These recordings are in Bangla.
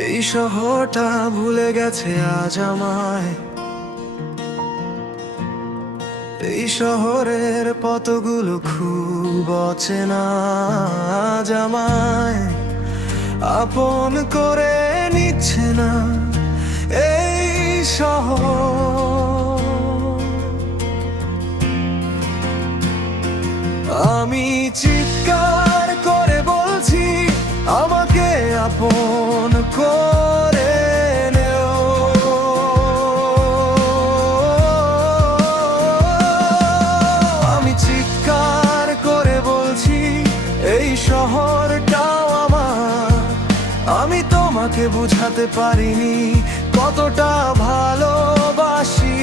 এই শহরটা ভুলে গেছে আজ আমায়। এই শহরের পথগুলো খুব অচেনা আজ আমায়। আপন করে নিচ্ছে না এই শহর। আমি চিৎকার করে বলছি, আমাকে আপন করে নেও। আমি চিৎকার করে বলছি, এই শহরটাও আমার। আমি তোমাকে বুঝাতে পারিনি কতটা ভালোবাসি।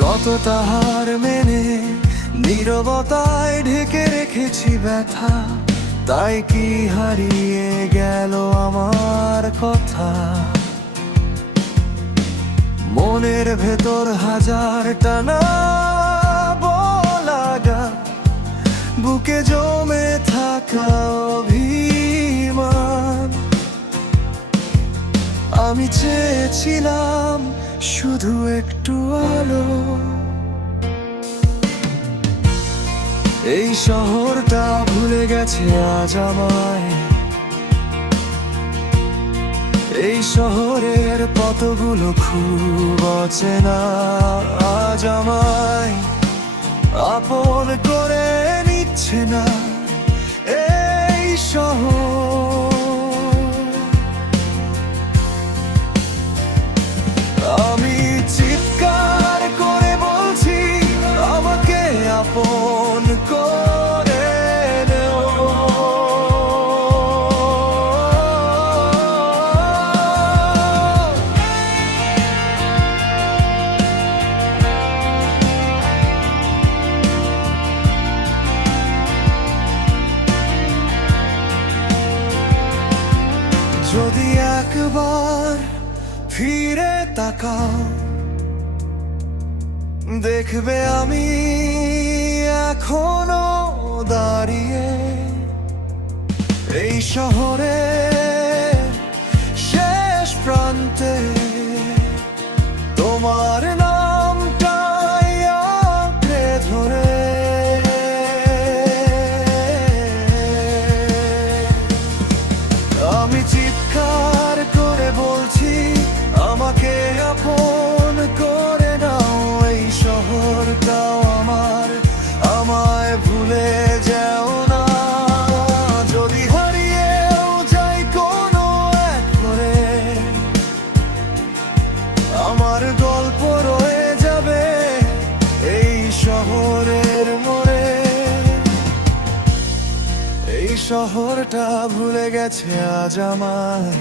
কতটা হার মেনে নীরবতায় ঢেকে রেখেছি ব্যথা। তাই কি হারিয়ে গেল আমার কথা? মনের ভেতর হাজারটা না বলা গান, বুকে জমে থাকা অভিমান। আমি চেয়েছিলাম শুধু একটু আলো। এই শহরটা ভুলে গেছে আজ আমায়। এই শহরের পথগুলো খুব অচেনা আজ আমায়। আপন করে নিচ্ছে না এই শহর। আমি চিৎকার করে বলছি, আমাকে আপন করে নেও। যদি একবার ফিরে তাকাও, দেখবে আমি এখনো দাঁড়িয়ে এই শহরে শেষ প্রান্তে। তোমার নামটাই আঁকড়ে ধরে আমি চিৎকার করে বলছি, আমাকে আপন করে নাও। এই শহরটাও আমার, আমায় ভুলে যেও না। যদি হারিয়েও যাই কোনো এক করে, আমার গল্প রয়ে যাবে এই শহরের মোড়ে। এই শহরটা ভুলে গেছে আজ আমায়।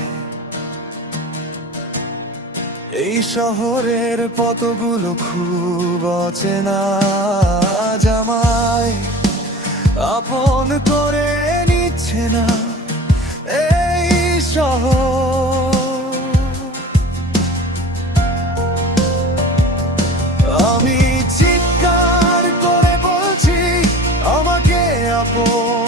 এই শহরের পথগুলো খুব অচেনা আজ আমায়। আপন করে নিচ্ছে না এই শহর। আমি চিৎকার করে বলছি, আমাকে আপন